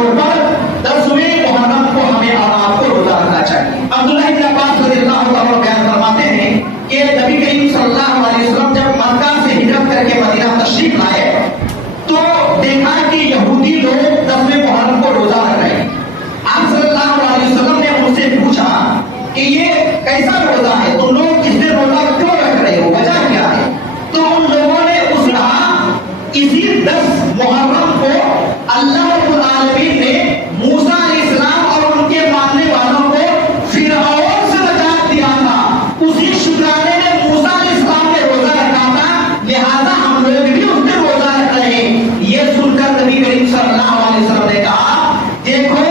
طور پر 10ویں محرم کو ہمیں اور آپ کو روزہ رکھنا چاہیے۔ عبداللہ بن عباس رضی اللہ عنہ بیان فرماتے ہیں کہ نبی کریم صلی اللہ علیہ وسلم جب مکہ سے ہجرت کر کے مدینہ تشریف لائے تو دیکھا کہ یہودی لوگ 10ویں محرم کو روزہ رکھ رہے ہیں۔ آپ صلی اللہ علیہ وسلم نے ان سے پوچھا کہ یہ کیسا روزہ ہے، تم لوگ اس دن روزہ کیوں رکھ رہے ہو، وجہ کیا ہے؟ تو ان لوگوں نے اس کہا اسی 10 محرم کو اللہ رب العالمین نے موسیٰ علیہ السلام اور ان کے ماننے والوں کو فرعون سے نجات دیا تھا، اسی شکرانے میں موسیٰ علیہ السلام نے روزہ رکھا تھا، لہذا ہم لوگ بھی اس دن روزہ رکھ رہے ہیں۔ یہ سن کر نبی کریم صلی اللہ علیہ وسلم نے کہا دیکھو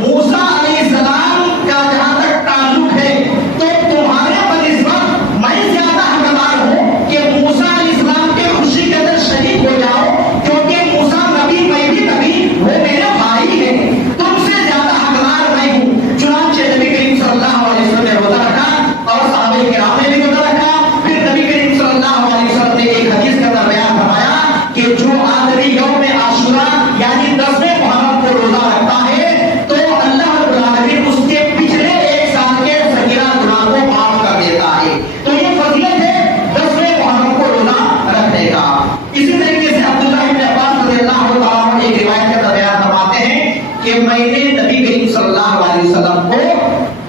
موسیٰ علیہ السلام کا جہاں تک تعلق ہے تو تمہارے بنسبت میں زیادہ حقدار ہوں کہ موسیٰ علیہ السلام کے خوشی کے اندر شریک ہو جاؤ، کیونکہ موسیٰ نبی میں بھی نبی، وہ میرے بھائی ہیں، تم سے زیادہ حقدار میں ہوں۔ چنانچہ نبی کریم صلی اللہ علیہ وسلم نے روزہ رکھا اور صحابہ کرام نے بھی روزہ رکھا۔ پھر نبی کریم صلی اللہ علیہ وسلم نے ایک حدیث کے اندر بیان فرمایا کہ جو آدمی یوم عاشورہ یعنی 10ویں محرم کو روزہ رکھتا ہے تو اللہ رب العالمین اس کے پچھلے 1 سال کے صغیرہ گناہ کو معاف کر دیتا ہے۔ تو یہ فضیلت ہے 10ویں محرم کو روزہ رکھنے کا۔ اسی طریقے سے عبداللہ بن عباس رضی اللہ عنہ ایک روایت کے اندر بیان فرماتے ہیں کہ میں نے نبی کریم صلی اللہ علیہ وسلم کو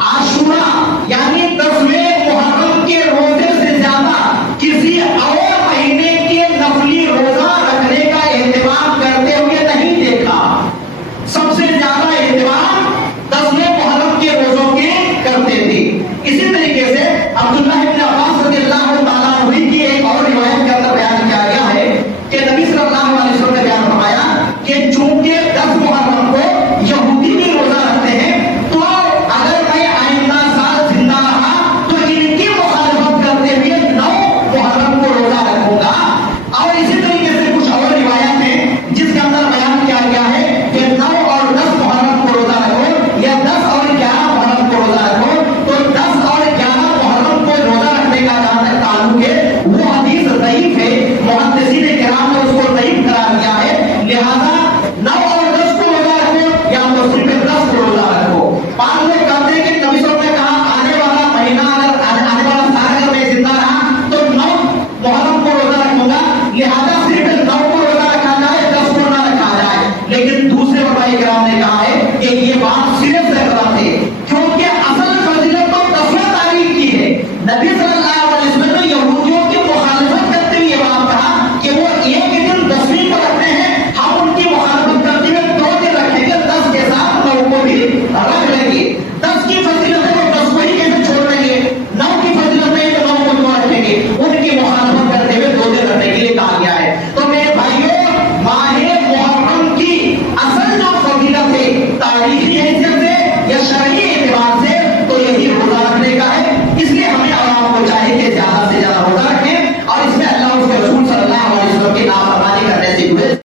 عاشورہ یعنی 10ویں محرم کے روزے سے زیادہ کسی اور مہینے کے نفلی روزہ رکھنے کا اہتمام کرتے ہوئے نہیں دیکھا۔ سب سے زیادہ اہتمام 10ویں محرم کے روزوں کے کرتے تھے۔ اسی طریقے سے عبداللہ بن عباس رضی اللہ تعالیٰ عنہ کی ایک اور روایت کے اندر بیان کیا گیا ہے کہ نبی صلی اللہ علیہ وسلم نے بیان فرمایا کہ چونکہ 10 محرم کو یہودی بھی روزہ رکھتے ہیں تو اگر میں آئندہ سال زندہ رہا تو ان کی مخالفت کرتے ہوئے 9 محرم کو روزہ رکھوں گا۔ اور اسی طریقے سے کچھ اور روایات ہیں جس کے اندر بیان کیا گیا ہے کہ 9 اور 10 محرم کو روزہ رکھو یا 10 اور 11 محرم کو روزہ رکھو۔ تو 10 اور 11 محرم کو روزہ رکھنے کا جہاں تک تعلق ہے وہ حدیث ضعیف ہے، محدثین کرام نے اس کو ضعیف قرار دیا ہے، لہذا 9 اور 10 کو روزہ رکھو یا تو صرف 10 کو روزہ رکھو۔ بعض لوگ کہتے ہیں کہ نبی صلی اللہ علیہ وسلم نے کہا آنے والا مہینہ اگر آنے والا سال اگر میں زندہ رہا تو 9 محرم کو روزہ رکھوں گا، لہذا صرف 9 کو روزہ رکھا جائے 10 کو نہ رکھا جائے۔ لیکن دوسرے علماء کرام نے کہا ہے کہ یہ